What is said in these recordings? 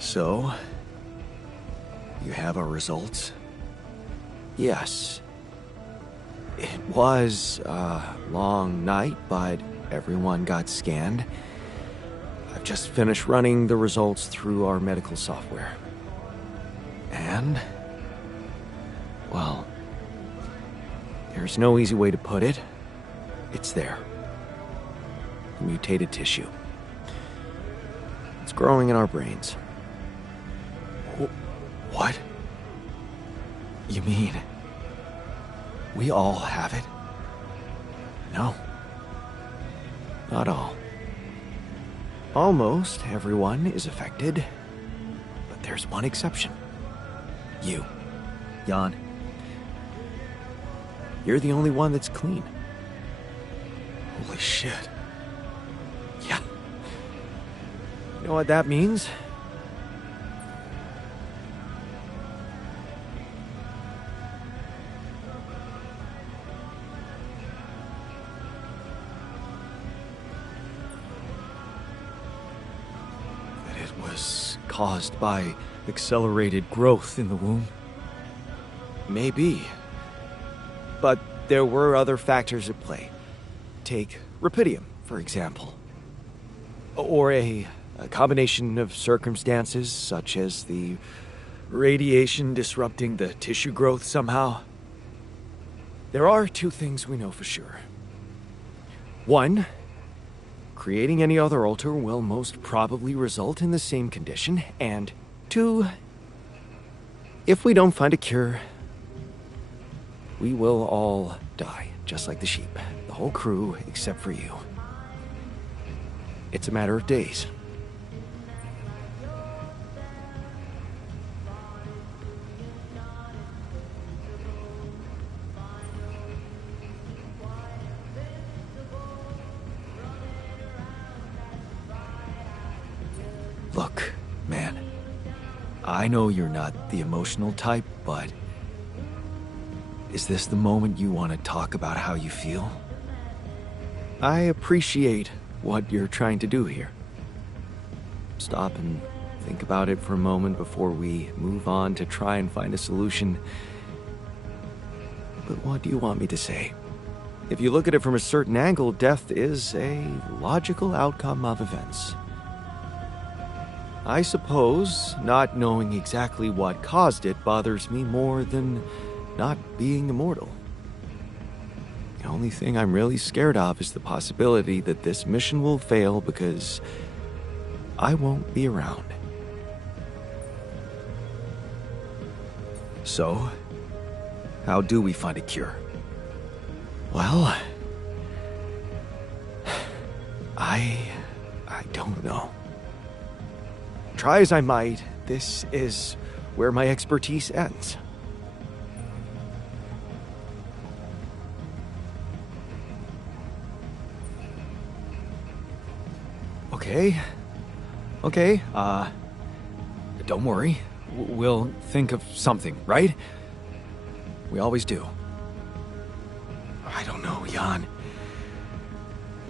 So, you have our results? Yes. It was a long night, but everyone got scanned. I've just finished running the results through our medical software. And, well, there's no easy way to put it. It's there. Mutated tissue. It's growing in our brains. What? You mean we all have it? No. Not all. Almost everyone is affected, but there's one exception. You, Jan. You're the only one that's clean. Holy shit. Yeah. You know what that means? Caused by accelerated growth in the womb? Maybe. But there were other factors at play. Take rapidium, for example. Or a combination of circumstances, such as the radiation disrupting the tissue growth somehow. There are two things we know for sure. One, creating any other altar will most probably result in the same condition, and two, if we don't find a cure, we will all die, just like the sheep. The whole crew, except for you. It's a matter of days. Look, man, I know you're not the emotional type, but is this the moment you want to talk about how you feel? I appreciate what you're trying to do here. Stop and think about it for a moment before we move on to try and find a solution. But what do you want me to say? If you look at it from a certain angle, death is a logical outcome of events. I suppose not knowing exactly what caused it bothers me more than not being immortal. The only thing I'm really scared of is the possibility that this mission will fail because I won't be around. So, how do we find a cure? Well, I don't know. Try as I might, this is where my expertise ends. Okay, don't worry. We'll think of something, right? We always do. I don't know, Jan.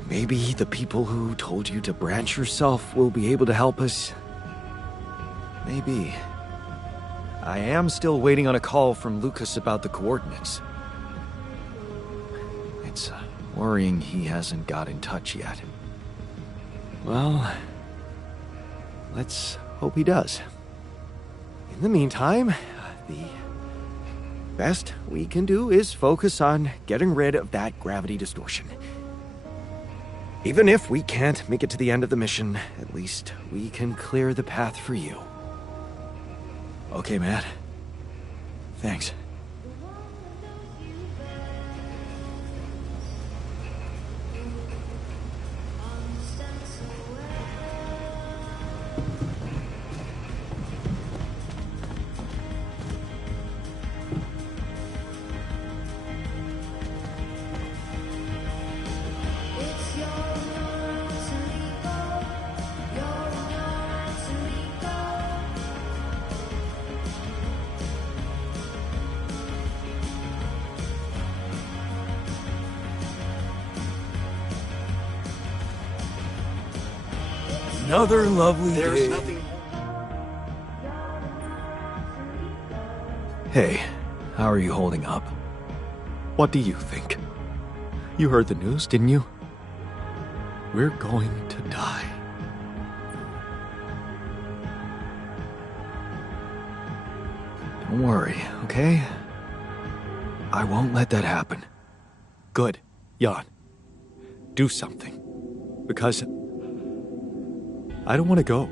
Maybe the people who told you to branch yourself will be able to help us. Maybe. I am still waiting on a call from Lucas about the coordinates. It's worrying he hasn't got in touch yet. Well, let's hope he does. In the meantime, the best we can do is focus on getting rid of that gravity distortion. Even if we can't make it to the end of the mission, at least we can clear the path for you. Okay, Matt. Thanks. Another lovely day. There's nothing. Hey, how are you holding up? What do you think? You heard the news, didn't you? We're going to die. Don't worry, okay? I won't let that happen. Good, Jan. Do something. Because I don't want to go.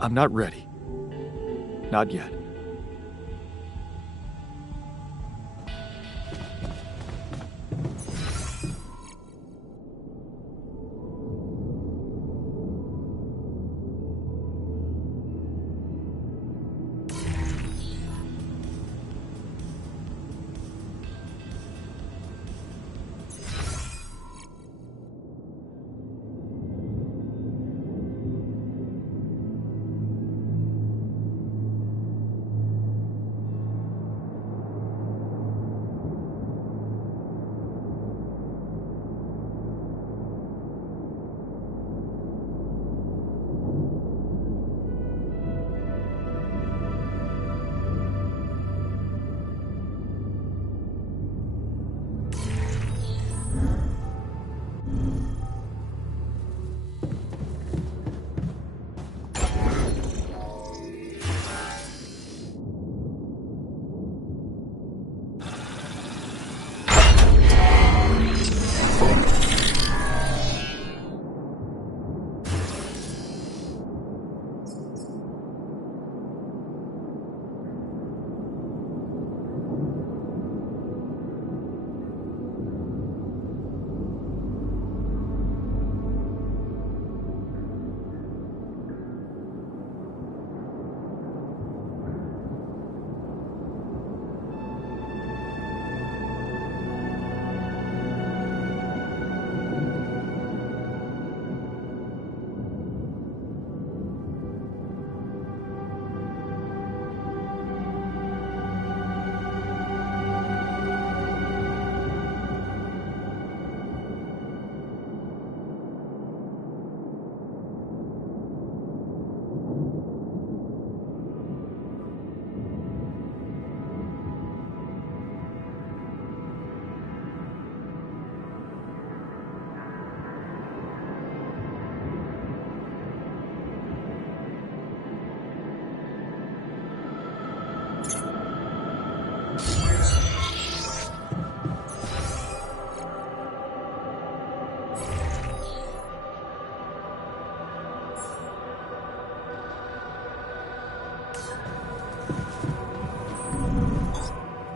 I'm not ready. Not yet.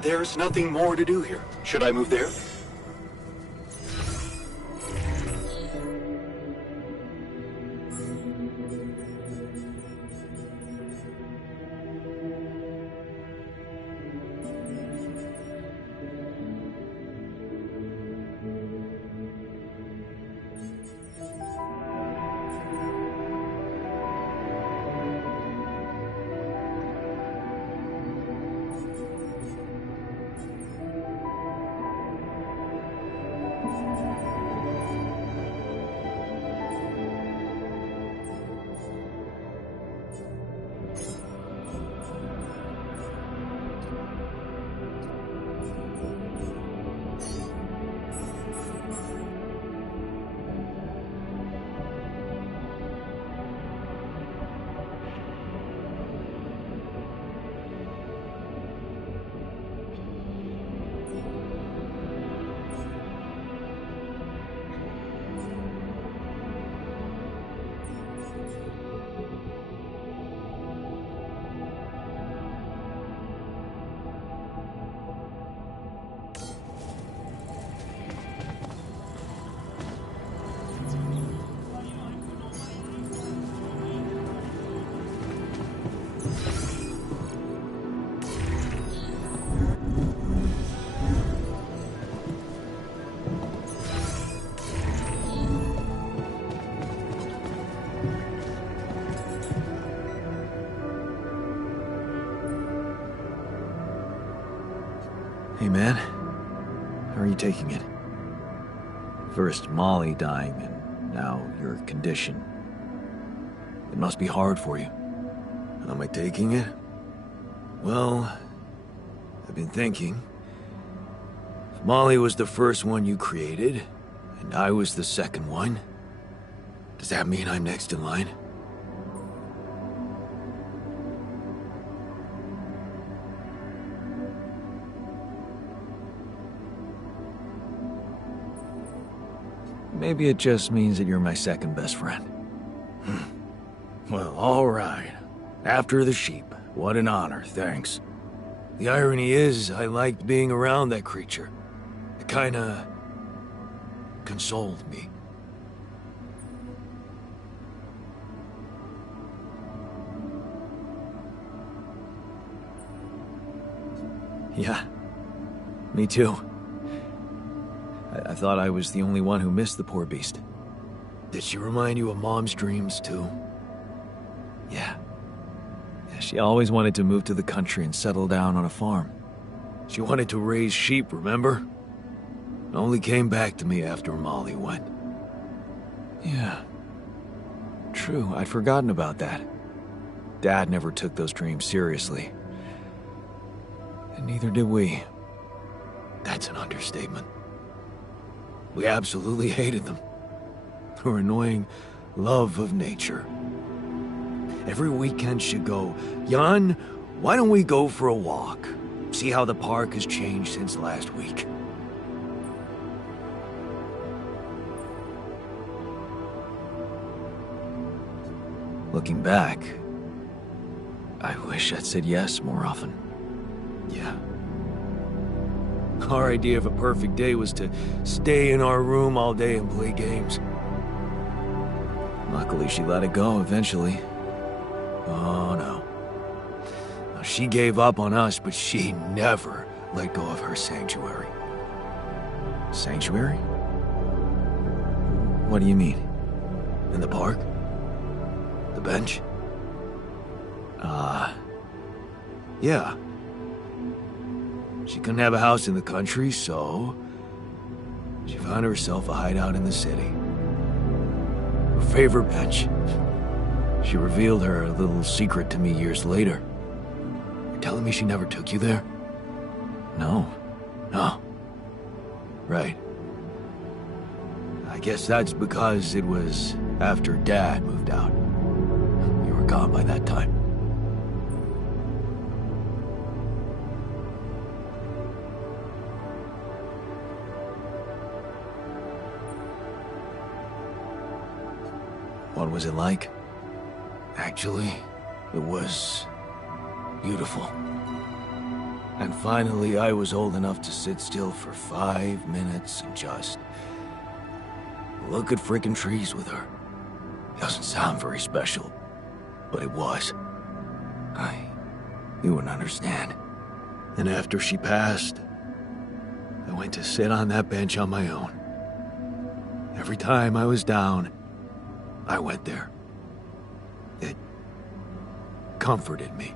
There's nothing more to do here. Should I move there? Hey, man. How are you taking it? First Molly dying, and now your condition. It must be hard for you. How am I taking it? Well, I've been thinking. If Molly was the first one you created, and I was the second one, does that mean I'm next in line? Maybe it just means that you're my second best friend. Well, all right. After the sheep. What an honor, thanks. The irony is, I liked being around that creature. It kinda consoled me. Yeah, me too. I thought I was the only one who missed the poor beast. Did she remind you of Mom's dreams, too? Yeah. She always wanted to move to the country and settle down on a farm. She wanted to raise sheep, remember? It only came back to me after Molly went. Yeah. True, I'd forgotten about that. Dad never took those dreams seriously. And neither did we. That's an understatement. We absolutely hated them. Her annoying love of nature. Every weekend she'd go, "Jan, why don't we go for a walk? See how the park has changed since last week." Looking back, I wish I'd said yes more often. Yeah. Our idea of a perfect day was to stay in our room all day and play games. Luckily, she let it go eventually. Oh, no. Now, she gave up on us, but she never let go of her sanctuary. Sanctuary? What do you mean? In the park? The bench? Yeah. She couldn't have a house in the country, so she found herself a hideout in the city. Her favorite bench. She revealed her little secret to me years later. You're telling me she never took you there? No. No. Right. I guess that's because it was after Dad moved out. You were gone by that time. What was it like? Actually, it was beautiful. And finally, I was old enough to sit still for 5 minutes and just look at frickin' trees with her. Doesn't sound very special, but it was. You wouldn't understand. And after she passed, I went to sit on that bench on my own. Every time I was down, I went there. It comforted me.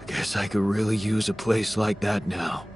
I guess I could really use a place like that now.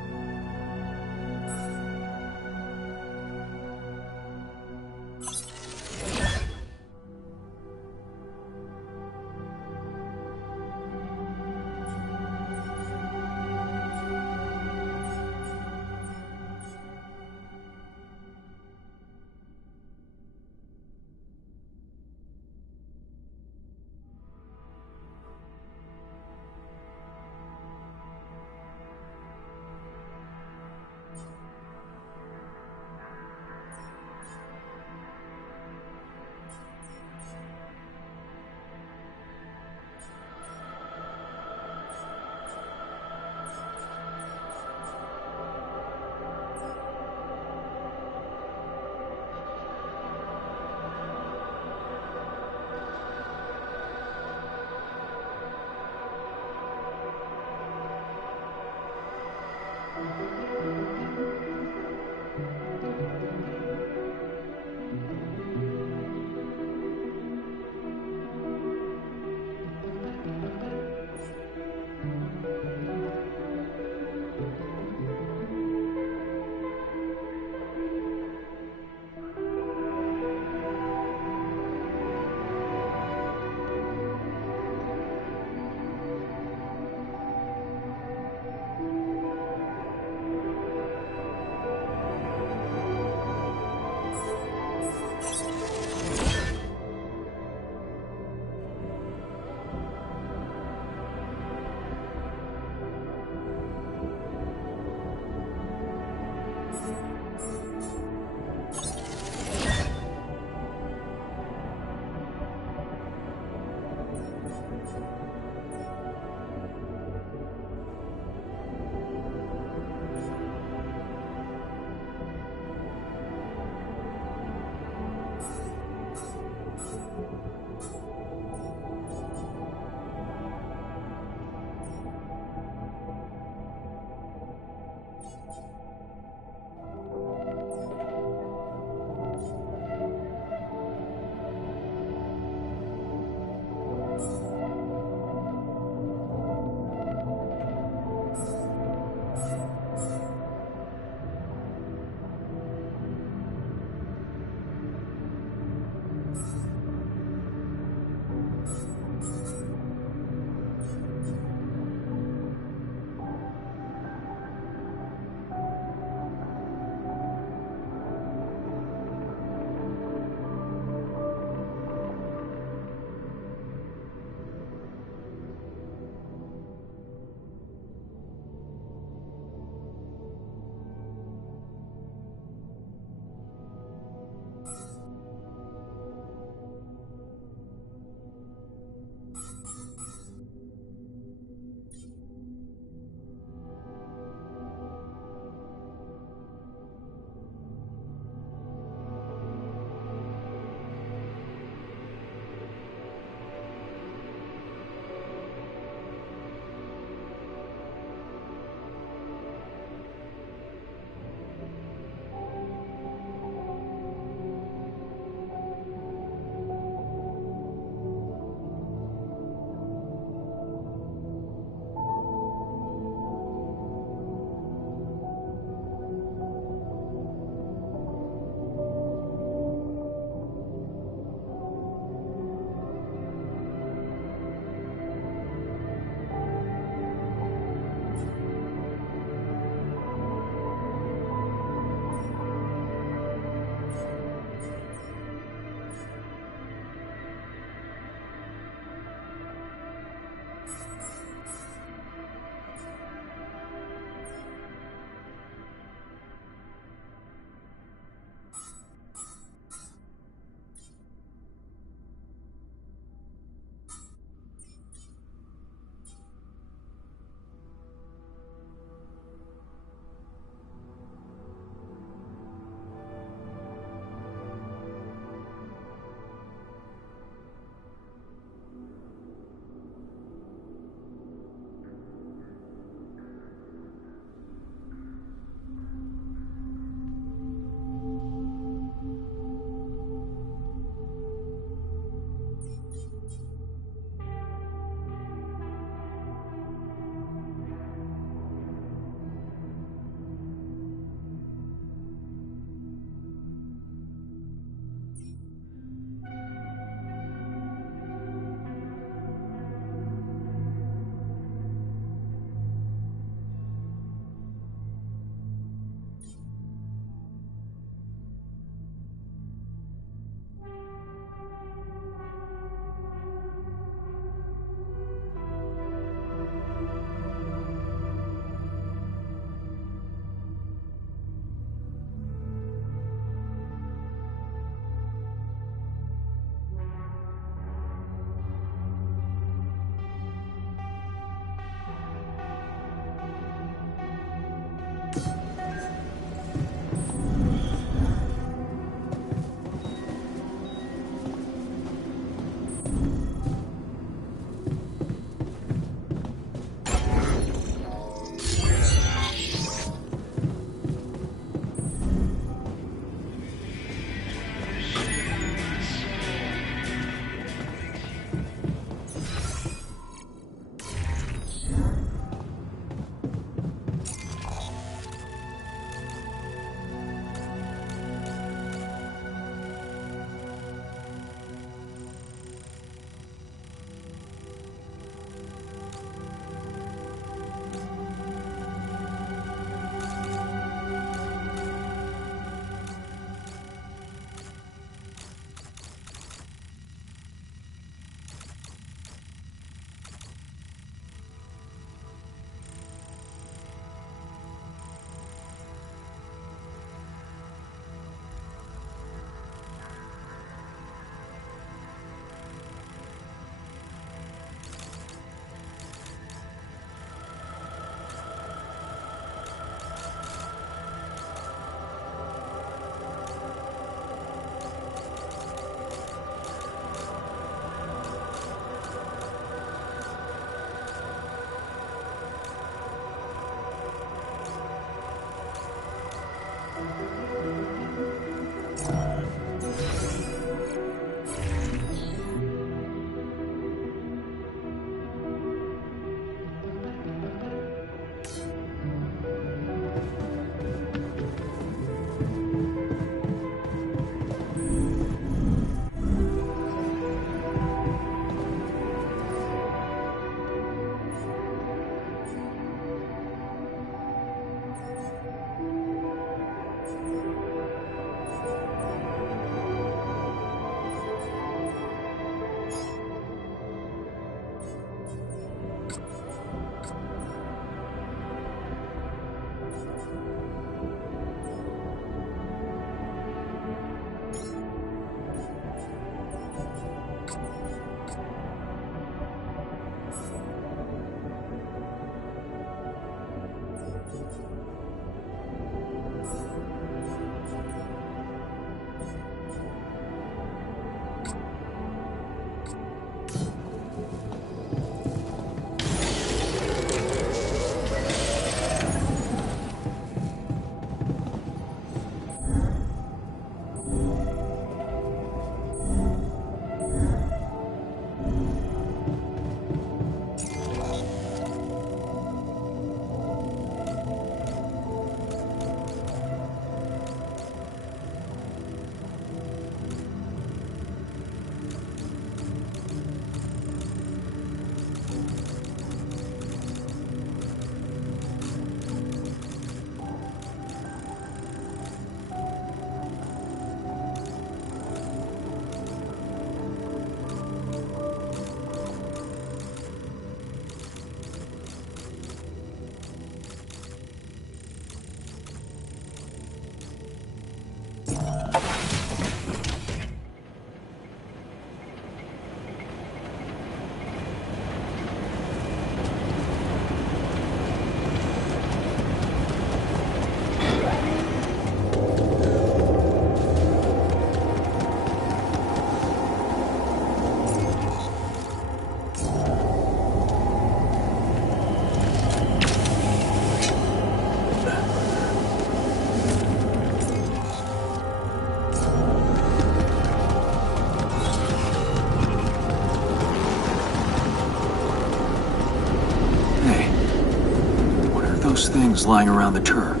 loose things lying around the turret.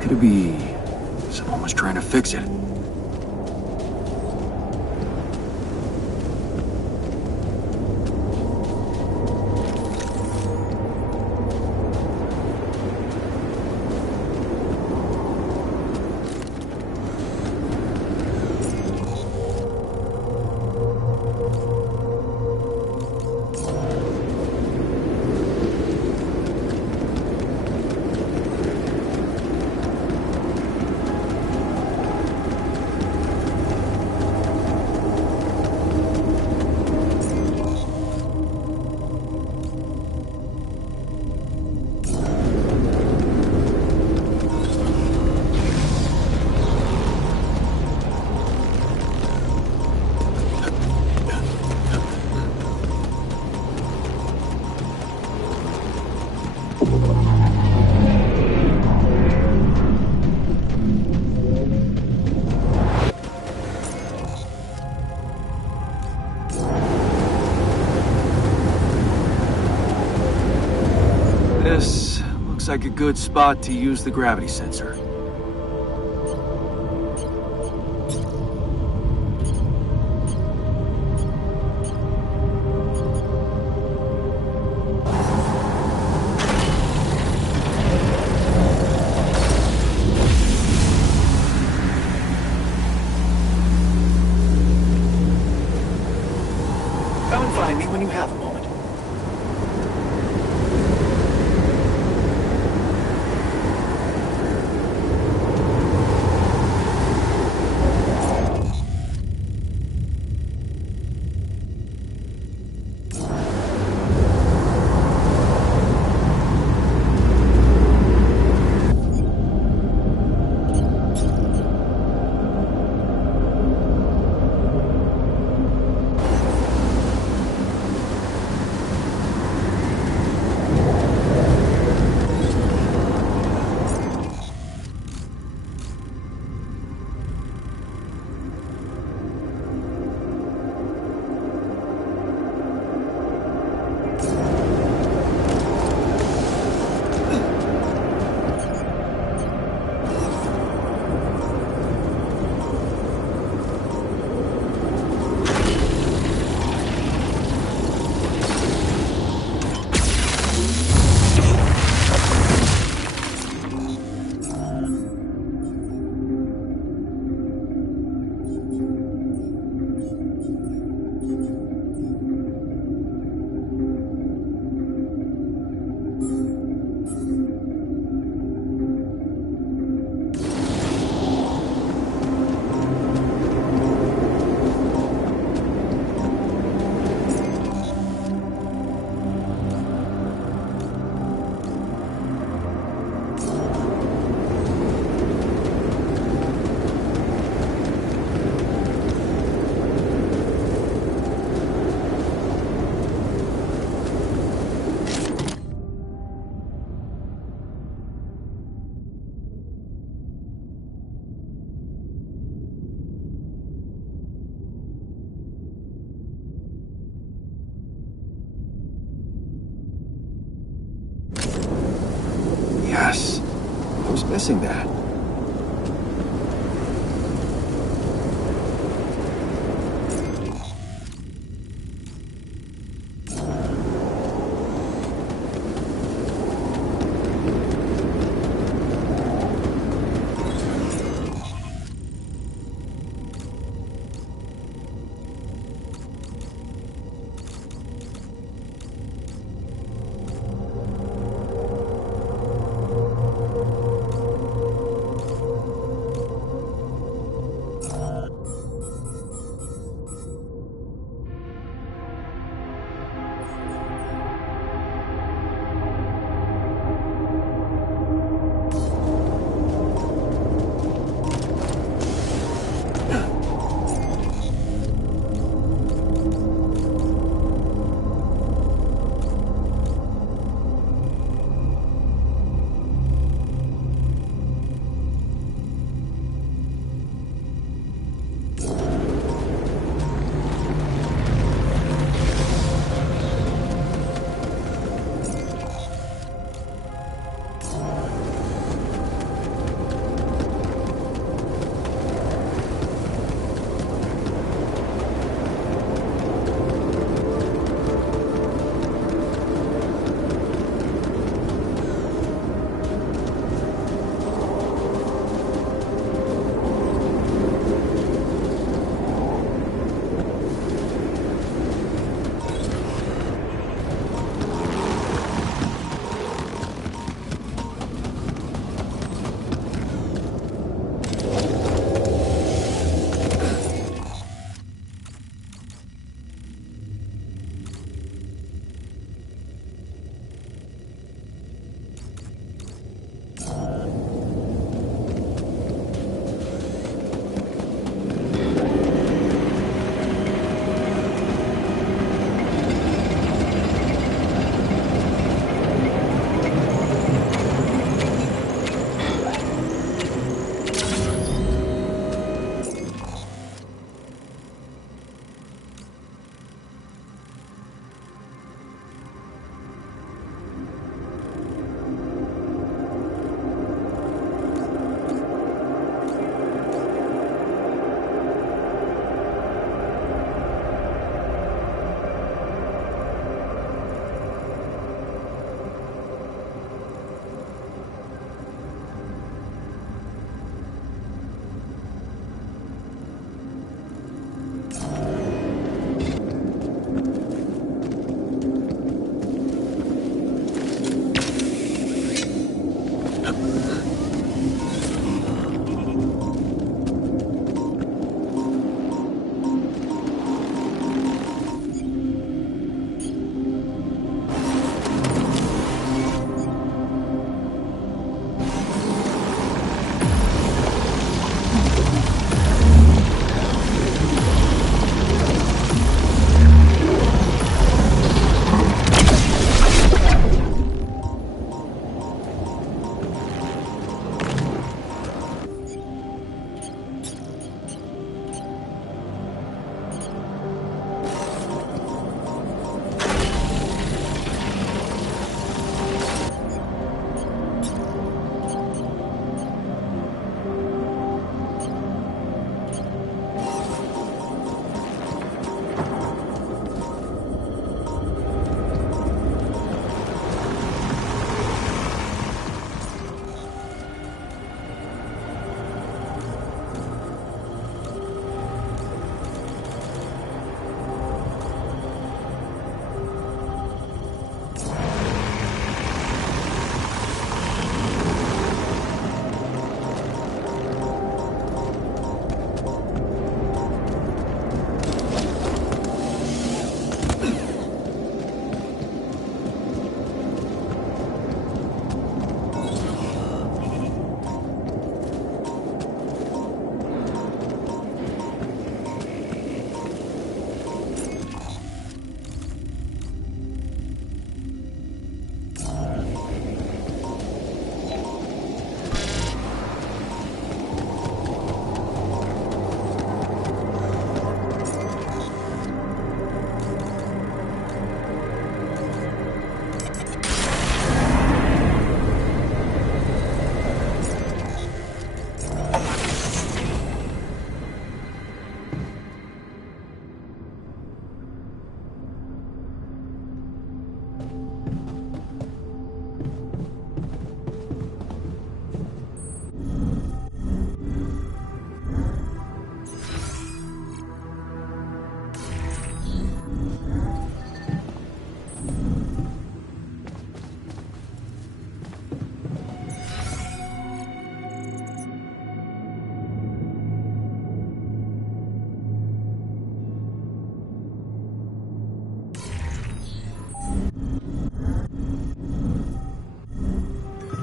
Could it be someone was trying to fix it? This looks like a good spot to use the gravity sensor. Come and find me when you have a moment. Yes, I was missing that.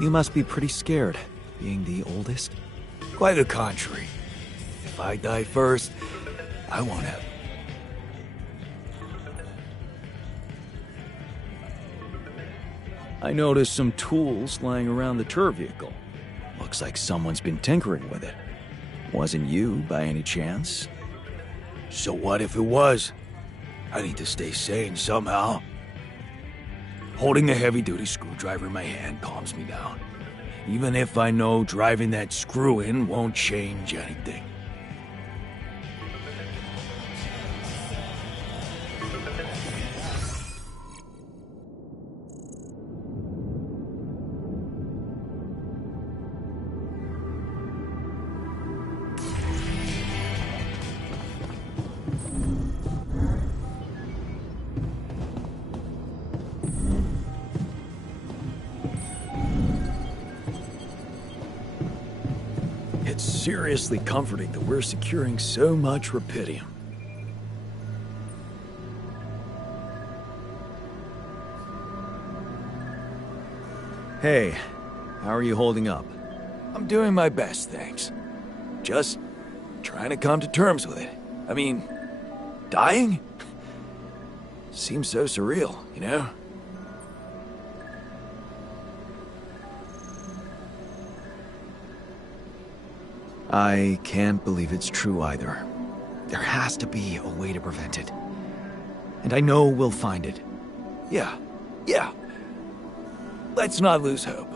You must be pretty scared, being the oldest. Quite the contrary. If I die first, I won't have. I noticed some tools lying around the tour vehicle. Looks like someone's been tinkering with it. Wasn't you, by any chance? So what if it was? I need to stay sane somehow. Holding a heavy-duty screwdriver in my hand calms me down. Even if I know driving that screw in won't change anything. It's seriously comforting that we're securing so much rupidium. Hey, how are you holding up? I'm doing my best, thanks. Just trying to come to terms with it. I mean, dying? Seems so surreal, you know? I can't believe it's true either. There has to be a way to prevent it. And I know we'll find it. Yeah. Let's not lose hope.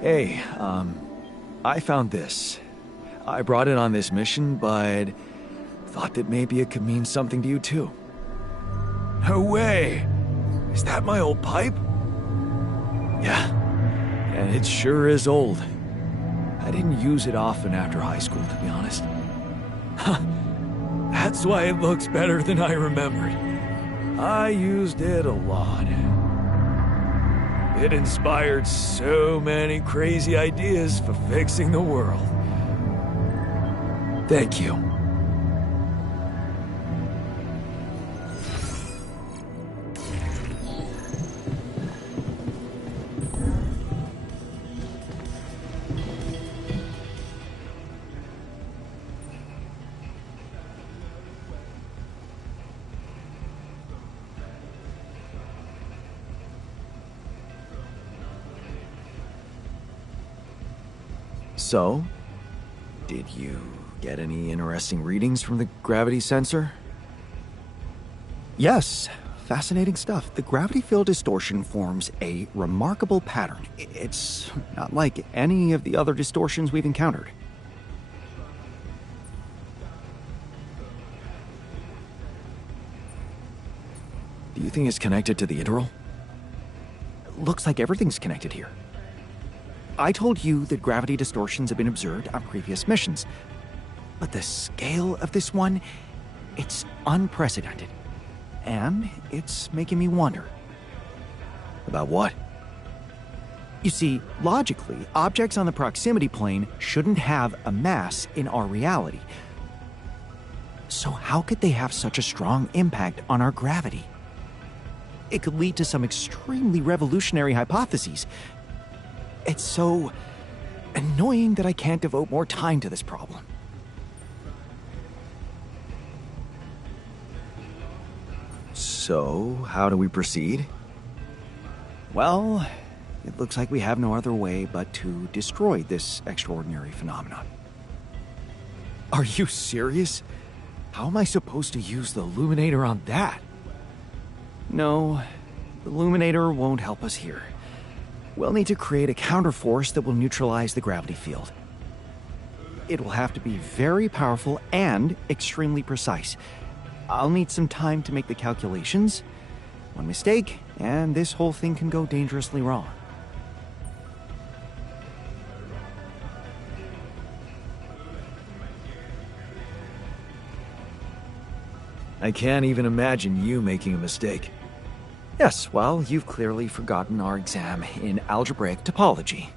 Hey, I found this. I brought it on this mission, but thought that maybe it could mean something to you too. No way! Is that my old pipe? Yeah, and it sure is old. I didn't use it often after high school, to be honest. That's why it looks better than I remembered. I used it a lot. It inspired so many crazy ideas for fixing the world. Thank you. So, did you get any interesting readings from the gravity sensor? Yes, fascinating stuff. The gravity field distortion forms a remarkable pattern. It's not like any of the other distortions we've encountered. Do you think it's connected to the integral? Looks like everything's connected here. I told you that gravity distortions have been observed on previous missions, but the scale of this one, it's unprecedented. And it's making me wonder. About what? You see, logically, objects on the proximity plane shouldn't have a mass in our reality. So how could they have such a strong impact on our gravity? It could lead to some extremely revolutionary hypotheses. It's so annoying that I can't devote more time to this problem. So, how do we proceed? Well, it looks like we have no other way but to destroy this extraordinary phenomenon. Are you serious? How am I supposed to use the illuminator on that? No, the illuminator won't help us here. We'll need to create a counterforce that will neutralize the gravity field. It will have to be very powerful and extremely precise. I'll need some time to make the calculations. One mistake, and this whole thing can go dangerously wrong. I can't even imagine you making a mistake. Yes, well, you've clearly forgotten our exam in algebraic topology.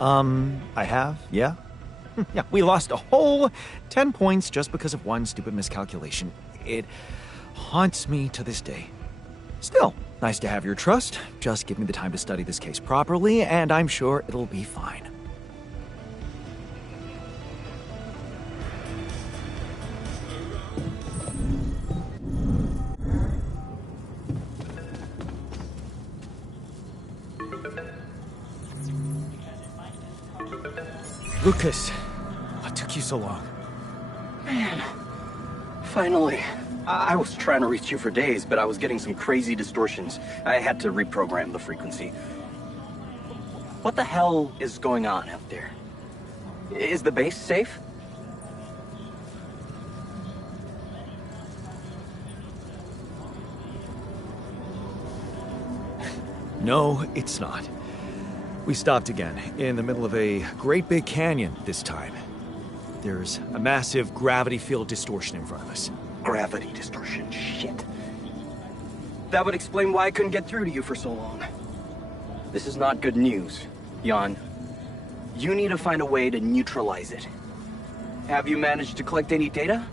I have, yeah? Yeah, we lost a whole 10 points just because of one stupid miscalculation. It haunts me to this day. Still, Nice to have your trust. Just give me the time to study this case properly, and I'm sure it'll be fine. Lucas, what took you so long? Man, finally. I was trying to reach you for days, but I was getting some crazy distortions. I had to reprogram the frequency. What the hell is going on out there? Is the base safe? No, it's not. We stopped again, in the middle of a great big canyon this time. There's a massive gravity field distortion in front of us. Gravity distortion, shit. That would explain why I couldn't get through to you for so long. This is not good news, Jan. You need to find a way to neutralize it. Have you managed to collect any data?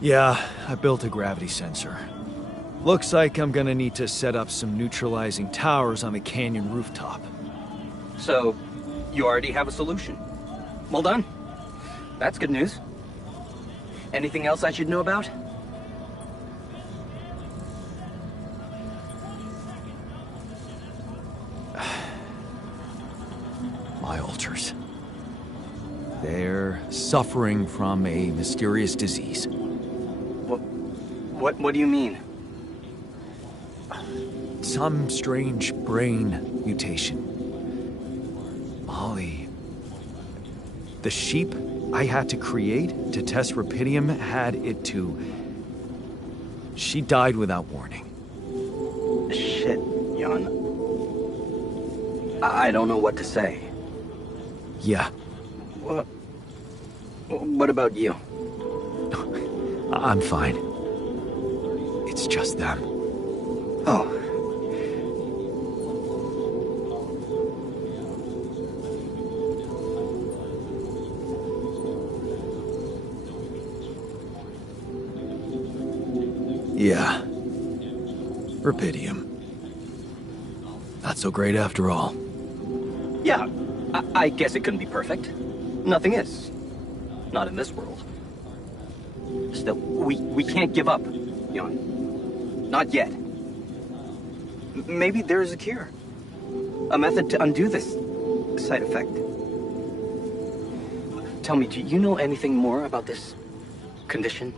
Yeah, I built a gravity sensor. Looks like I'm gonna need to set up some neutralizing towers on the canyon rooftop. So, you already have a solution. Well done. That's good news. Anything else I should know about? My alters. They're suffering from a mysterious disease. What do you mean? Some strange brain mutation. Molly... The sheep I had to create to test Rapidium had it too. She died without warning. Shit, Jan. I don't know what to say. Yeah, What about you? I'm fine. It's just them. Oh. Yeah. Rapidium. Not so great after all. Yeah, I guess it couldn't be perfect. Nothing is. Not in this world. Still, we can't give up, Jan. Not yet. Maybe there is a cure. A method to undo this side effect. Tell me, do you know anything more about this condition?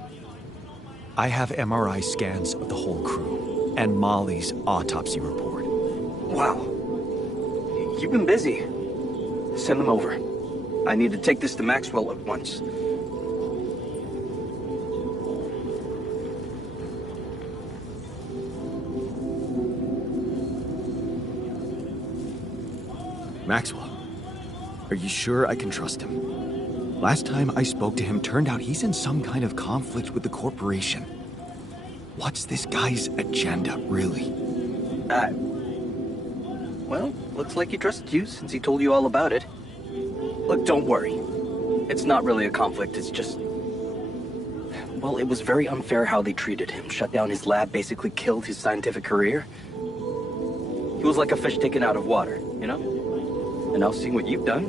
I have MRI scans of the whole crew, and Molly's autopsy report. Wow. You've been busy. Send them over. I need to take this to Maxwell at once. Maxwell, are you sure I can trust him? Last time I spoke to him, turned out he's in some kind of conflict with the corporation. What's this guy's agenda, really? Well, looks like he trusts you since he told you all about it. Look, don't worry. It's not really a conflict, it's just... Well, it was very unfair how they treated him. Shut down his lab, basically killed his scientific career. He was like a fish taken out of water, you know? And now seeing what you've done,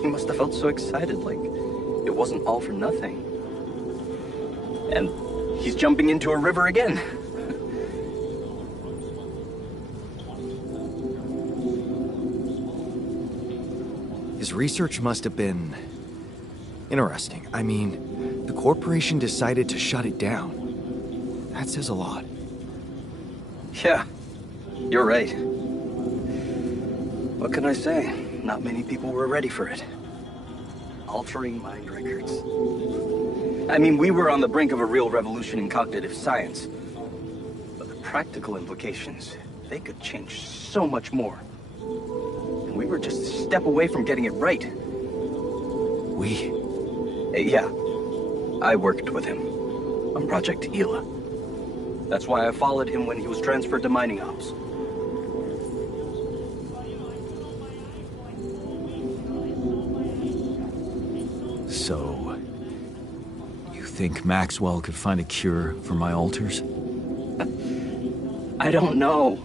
he must have felt so excited, like it wasn't all for nothing. And he's jumping into a river again. His research must have been interesting. I mean, the corporation decided to shut it down. That says a lot. Yeah, you're right. What can I say? Not many people were ready for it. Altering mind records. I mean, we were on the brink of a real revolution in cognitive science. But the practical implications, they could change so much more. And we were just a step away from getting it right. We? Yeah. I worked with him on Project Ela. That's why I followed him when he was transferred to mining ops. So, you think Maxwell could find a cure for my alters? I don't know.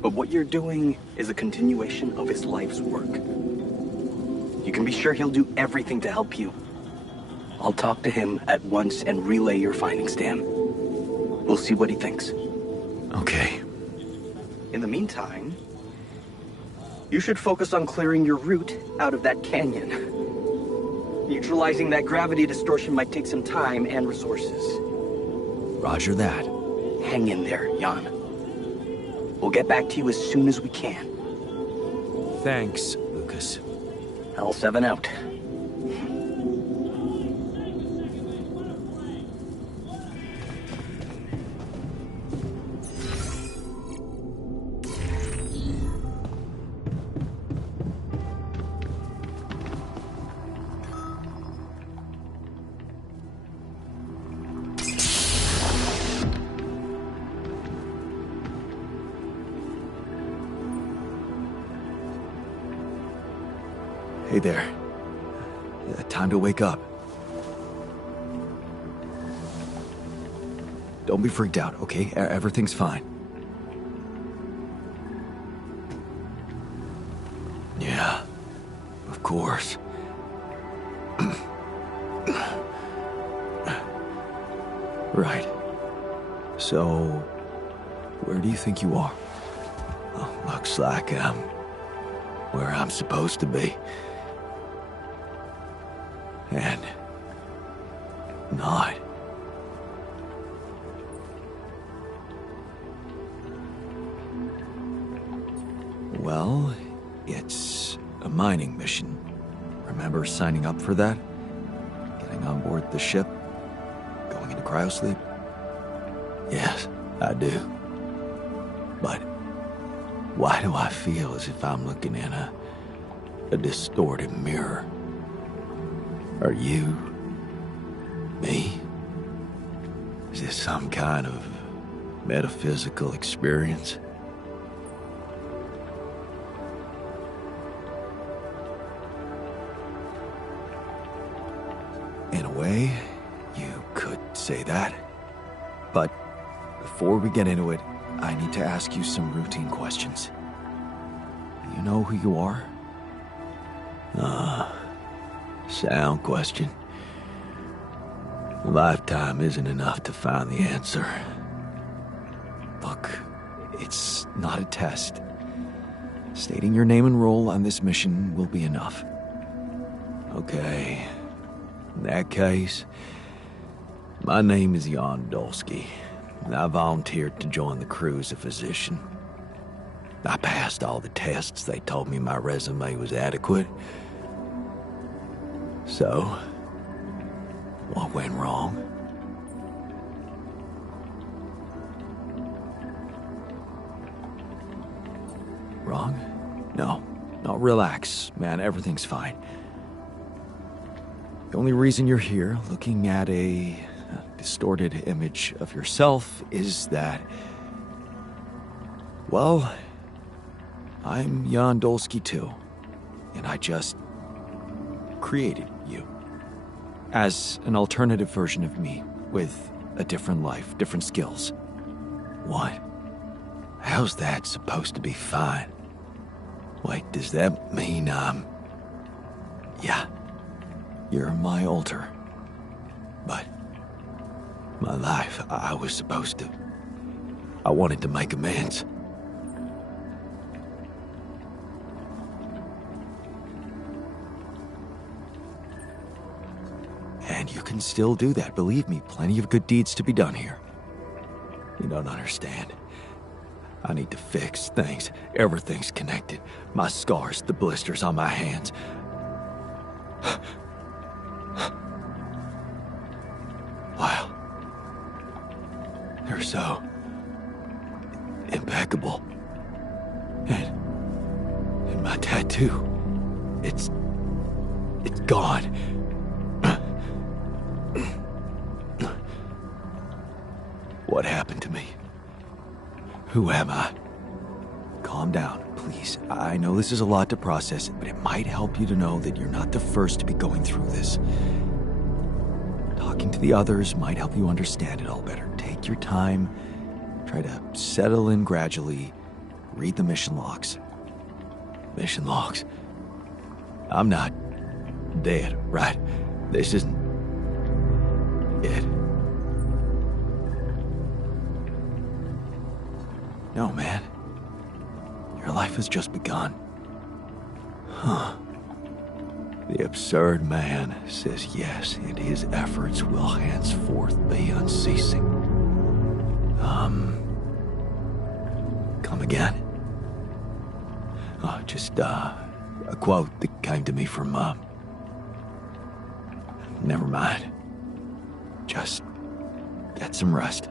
But what you're doing is a continuation of his life's work. You can be sure he'll do everything to help you. I'll talk to him at once and relay your findings to him. We'll see what he thinks. Okay. In the meantime, you should focus on clearing your route out of that canyon. Neutralizing that gravity distortion might take some time and resources. Roger that. Hang in there, Jan. We'll get back to you as soon as we can. Thanks, Lucas. L7 out. Hey there. Time to wake up. Don't be freaked out, okay? Everything's fine. Yeah, of course. Right. So, where do you think you are? Well, looks like I'm where I'm supposed to be. And not. Well, it's a mining mission. Remember signing up for that? Getting on board the ship? Going into cryosleep? Yes, I do. But why do I feel as if I'm looking in a distorted mirror? Are you? Me? Is this some kind of metaphysical experience? In a way, you could say that. But before we get into it, I need to ask you some routine questions. Do you know who you are? Sound question. A lifetime isn't enough to find the answer. Look, it's not a test. Stating your name and role on this mission will be enough. Okay. In that case, my name is Jan Dolsky, and I volunteered to join the crew as a physician. I passed all the tests. They told me my resume was adequate. So, what went wrong? Wrong? No, relax, man, everything's fine. The only reason you're here, looking at a distorted image of yourself, is that, well, I'm Jan Dolsky too, and I just created you as an alternative version of me with a different life, different skills. What? How's that supposed to be fine? Wait, does that mean yeah, you're my alter. But my life, I was supposed to. I wanted to make amends. And you can still do that, believe me, plenty of good deeds to be done here. You don't understand. I need to fix things. Everything's connected. My scars, the blisters on my hands. Wow. They're so impeccable. And my tattoo, it's gone. What happened to me? Who am I? Calm down, please. I know this is a lot to process, but it might help you to know that you're not the first to be going through this. Talking to the others might help you understand it all better. Take your time. Try to settle in gradually. Read the mission logs. Mission logs. I'm not dead, right? This isn't it. No, man. Your life has just begun. Huh. The absurd man says yes, and his efforts will henceforth be unceasing. Come again? Just a quote that came to me from, never mind. Just get some rest.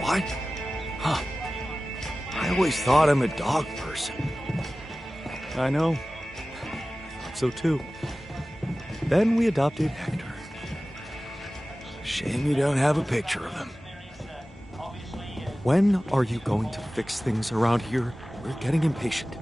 What? Huh. I always thought I'm a dog person. I know. I thought so too. Then we adopted Hector. Shame you don't have a picture of him. When are you going to fix things around here? We're getting impatient.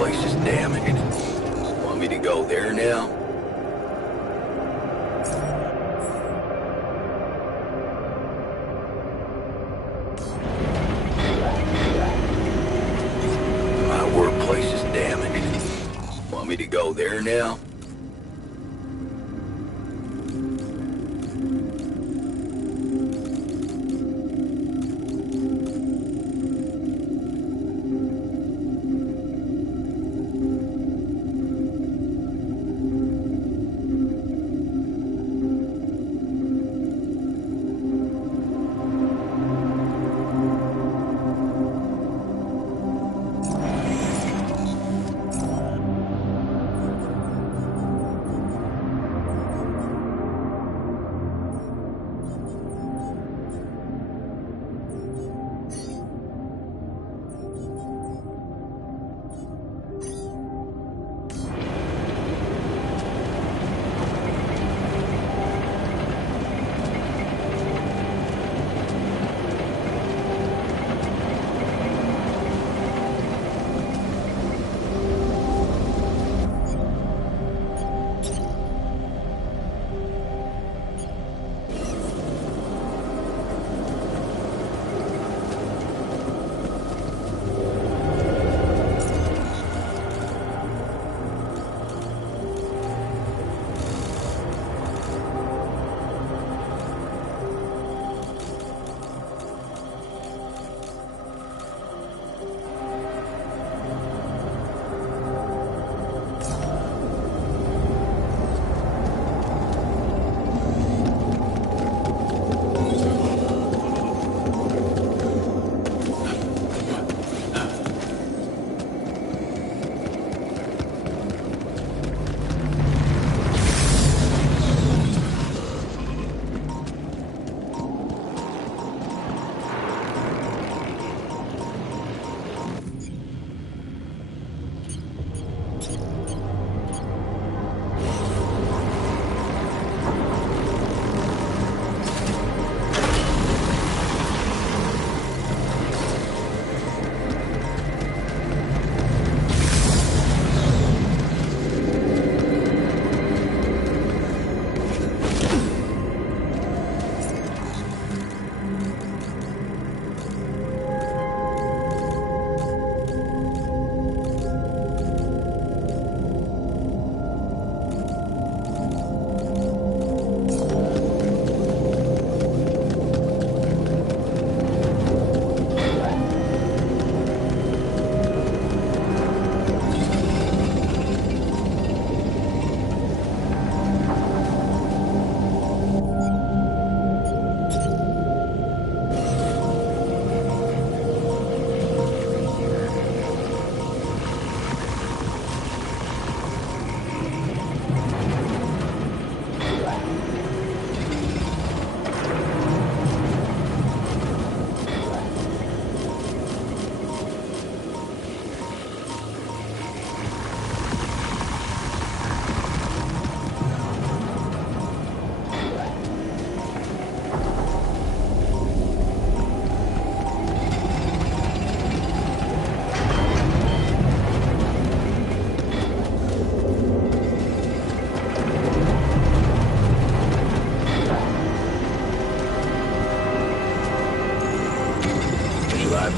workplace is damaged. Want me to go there now? My workplace is damaged. Want me to go there now?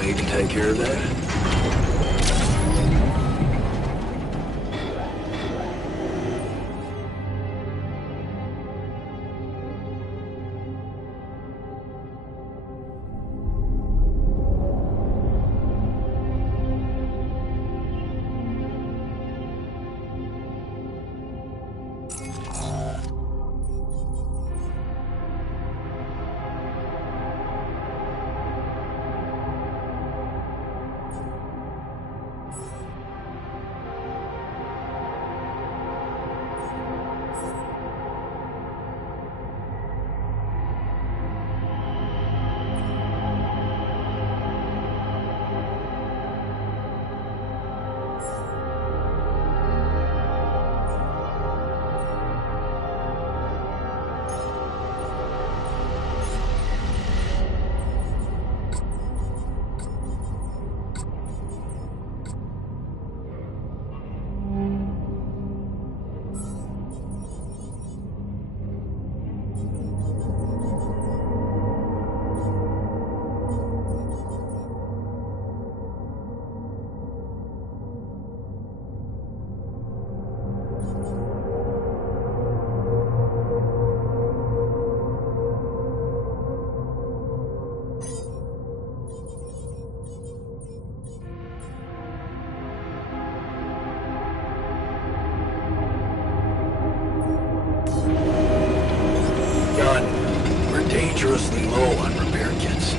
Me to take care of that? low on repair kits.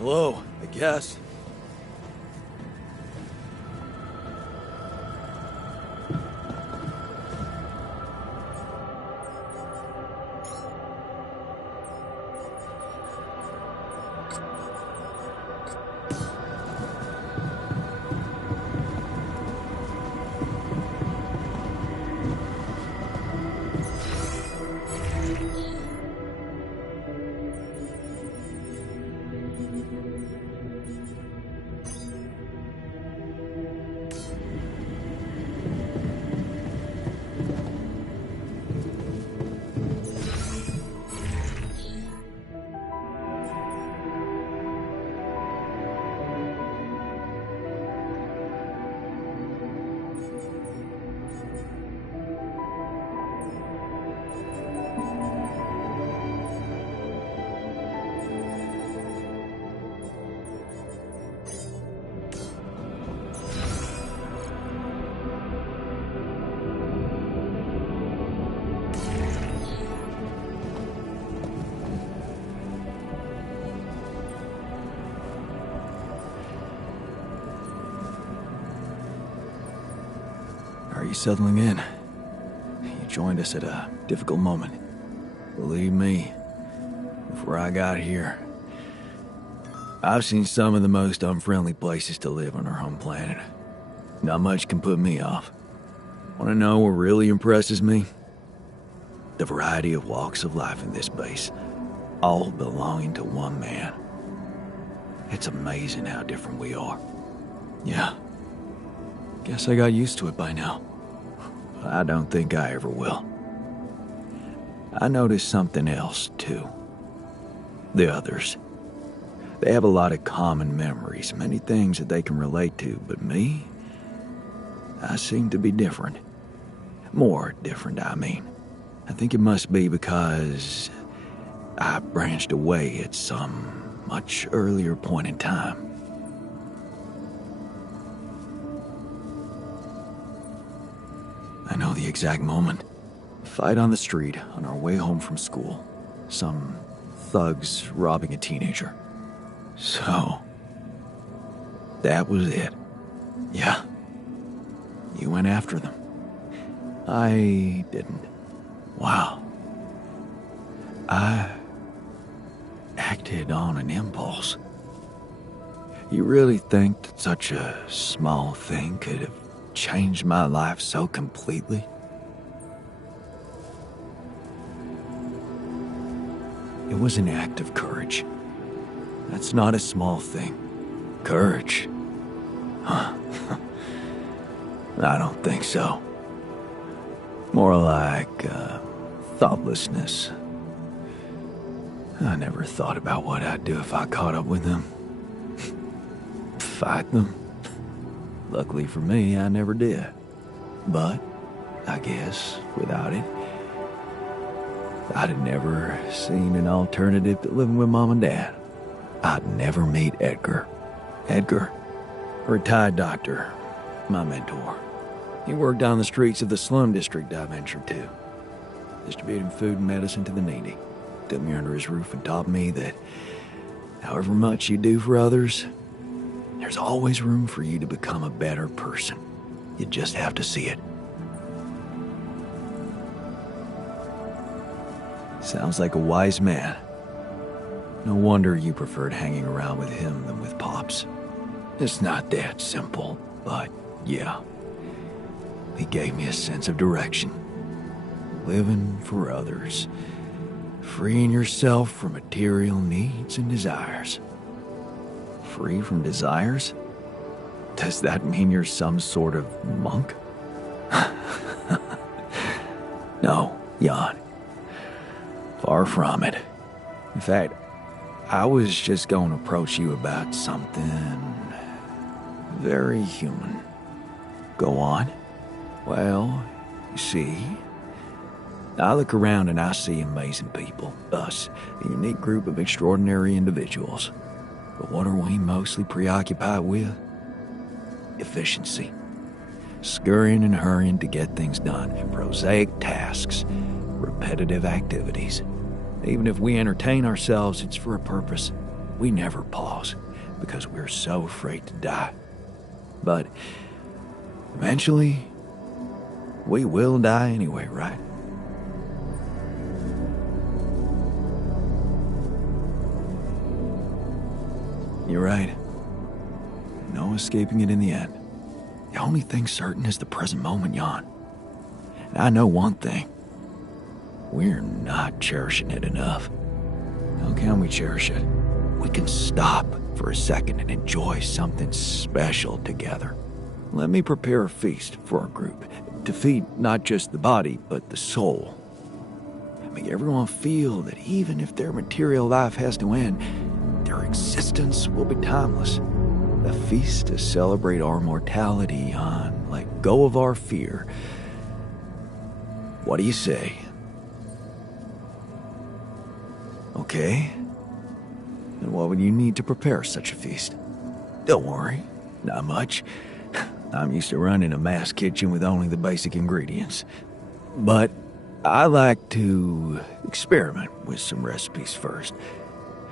Hello, I guess. Are you settling in? You joined us at a difficult moment. Believe me, before I got here, I've seen some of the most unfriendly places to live on our home planet. Not much can put me off. Want to know what really impresses me? The variety of walks of life in this base, all belonging to one man. It's amazing how different we are. Yeah. Guess I got used to it by now. I don't think I ever will. I noticed something else, too. The others. They have a lot of common memories, many things that they can relate to, but me? I seem to be different. More different, I mean. I think it must be because I branched away at some much earlier point in time. I know the exact moment. Fight on the street on our way home from school. Some thugs robbing a teenager. So, that was it. Yeah. You went after them. I didn't. Wow. I acted on an impulse. You really think that such a small thing could have changed my life so completely? It was an act of courage. That's not a small thing. Courage? Huh. I don't think so. More like, thoughtlessness. I never thought about what I'd do if I caught up with them. Fight them? Luckily for me, I never did. But, I guess, without it, I'd have never seen an alternative to living with Mom and Dad. I'd never meet Edgar. Edgar, a retired doctor, my mentor. He worked down the streets of the slum district I ventured to, distributing food and medicine to the needy. Took me under his roof and taught me that however much you do for others, there's always room for you to become a better person. You just have to see it. Sounds like a wise man. No wonder you preferred hanging around with him than with Pops. It's not that simple, but yeah. He gave me a sense of direction. Living for others. Freeing yourself from material needs and desires. Free from desires? Does that mean you're some sort of monk? No, Jan. Far from it. In fact, I was just going to approach you about something very human. Go on. Well, you see, I look around and I see amazing people. Us, a unique group of extraordinary individuals. But what are we mostly preoccupied with? Efficiency. Scurrying and hurrying to get things done. Prosaic tasks. Repetitive activities. Even if we entertain ourselves, it's for a purpose. We never pause because we're so afraid to die. But eventually, we will die anyway, right? You're right. No escaping it in the end. The only thing certain is the present moment, Jan. And I know one thing. We're not cherishing it enough. How can we cherish it? We can stop for a second and enjoy something special together. Let me prepare a feast for our group to feed not just the body, but the soul. Make everyone feel that even if their material life has to end, their existence will be timeless. A feast to celebrate our mortality, Jan. Let go of our fear. What do you say? Okay. And what would you need to prepare such a feast? Don't worry, not much. I'm used to running a mass kitchen with only the basic ingredients. But I like to experiment with some recipes first.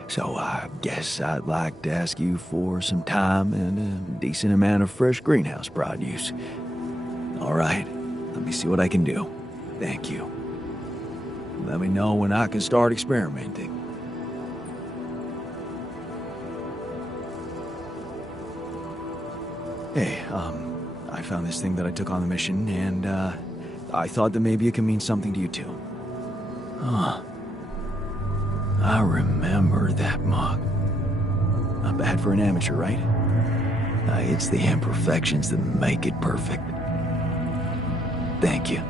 So I guess I'd like to ask you for some time and a decent amount of fresh greenhouse produce. All right, let me see what I can do. Thank you. Let me know when I can start experimenting. Hey, I found this thing that I took on the mission, and, I thought that maybe it could mean something to you too. Huh. I remember that mug. Not bad for an amateur, right? It's the imperfections that make it perfect. Thank you.